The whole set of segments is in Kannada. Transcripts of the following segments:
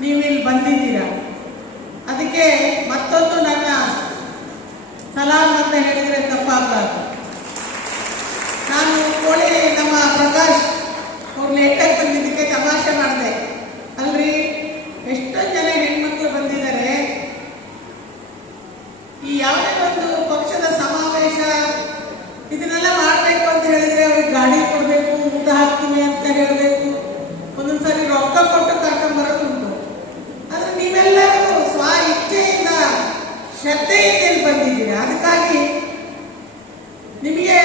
ನೀವು ಇಲ್ಲಿ ಬಂದಿದ್ದೀರಾ? ಅದಕ್ಕೆ ಮತ್ತೊಂದು ನನ್ನ ಸಲಾಮ್ ಅಂತ ಹೇಳಿದರೆ ತಪ್ಪಾಗಬಾರ್ದು. ನಾನು ಕೋಳಿ ನಮ್ಮ ಪ್ರಕಾಶ್ ಅವ್ರು ಲೇಟಾಗಿ ಬಂದಿದ್ದಕ್ಕೆ ಸ್ವ ಇಚ್ಛೆಯಿಂದ ಶ್ರದ್ಧೆಯಿಂದ ಇಲ್ಲಿ ಬಂದಿದ್ದೀರಾ. ಅದಕ್ಕಾಗಿ ನಿಮಗೆ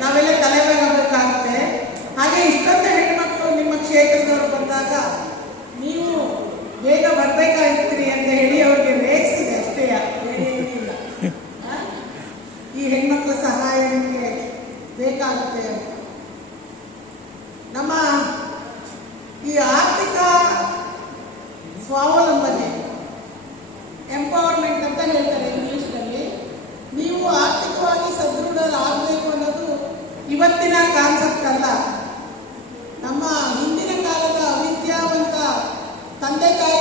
ನಾವೆಲ್ಲ ತಲೆಬಾಗಬೇಕಾಗುತ್ತೆ ಹಾಗೆ ಇಷ್ಟೊಂದು ಹೆಣ್ಮಕ್ಳು ನಿಮ್ಮ ಕ್ಷೇತ್ರದವರು ಬಂದಾಗ ನೀವು ಬೇಗ ಬರಬೇಕಾಗಿರ್ತೀರಿ ಅಂತ ಹೇಳಿ ಅವ್ರಿಗೆ ರೇಗಿಸಿದೆ ಅಷ್ಟೇ ಏನಿಲ್ಲ. ಆ? ಈ ಹೆಣ್ಮಕ್ಳ ಸಹಾಯ ನಿಮಗೆ ಬೇಕಾಗುತ್ತೆ ನಮ್ಮ ಈ ಆರ್ಥಿಕ ಸ್ವಾವಲಂಬನೆ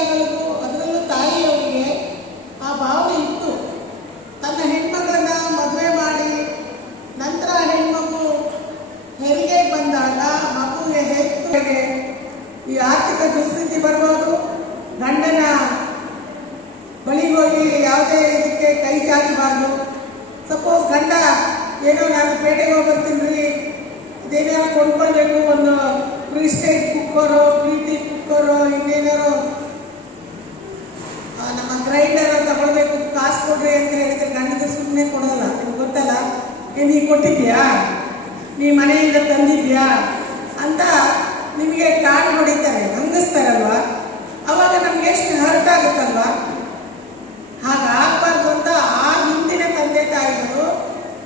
ತಂದೆ ತಾಯಿಗಳಿಗೂ ಅದರಲ್ಲೂ ತಾಯಿಯವರಿಗೆ ಆ ಭಾವನೆ ಇತ್ತು. ತನ್ನ ಹೆಣ್ಮಗಳನ್ನ ಮದುವೆ ಮಾಡಿ ನಂತರ ಹೆಣ್ಮಗು ಹೆರಿಗೆ ಬಂದಾಗ ಮಗುವಿಗೆ ಹೆಚ್ಚಿಗೆ ಈ ಆರ್ಥಿಕ ದುಸ್ಥಿತಿ ಬರ್ಬೋದು ಗಂಡನ ಬಳಿ ಹೋಗಿ ಯಾವುದೇ ಇದಕ್ಕೆ ಕೈ ಚಾಚಬಾರ್ದು. ಸಪೋಸ್ ಗಂಡ ಏನೋ ನಾನು ಪೇಟೆಗೆ ಹೋಗಿ ಬರ್ತೀನಿ ರೀ ಇದೇನಾರು ಕೊಂಡ್ಕೊಳ್ಬೇಕು ಒಂದು ಪ್ರೀಸ್ಟೇಜ್ ಕುಕ್ಕರು ಕೊಟ್ಟಿದ್ಯಾ ನೀ ಮನೆಯಿಂದ ತಂದಿದ್ಯಾ ಅಂತ ನಿಮಗೆ ಕಾಡು ಹೊಡಿತಾರೆ. ಹಂಗಿಸ್ತಾರಲ್ವಾ ಅವಾಗ ನಮ್ಗೆ ಎಷ್ಟು ಹರ್ಟ್ ಆಗುತ್ತಲ್ವಾ? ಹಾಗಾಗಬಾರ್ದು ಅಂತ ಆ ಹಿಂದಿನ ತಂದೆ ತಾಯಿಗಳು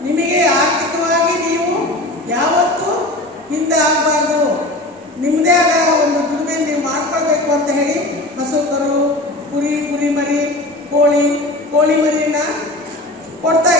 ನಿಮಗೆ ಆರ್ಥಿಕವಾಗಿ ನೀವು ಯಾವತ್ತೂ ಹಿಂದೆ ಆಗಬಾರ್ದು. ನಿಮ್ಮದೇ ಆದ ಒಂದು ದುಡಿಮೆ ನೀವು ಮಾಡ್ಕೊಳ್ಬೇಕು ಅಂತ ಹೇಳಿ ಹಸುಕರು ಕುರಿ ಕುರಿ ಮರಿ ಕೋಳಿ ಕೋಳಿ ಮರಿನ ಕೊಡ್ತಾ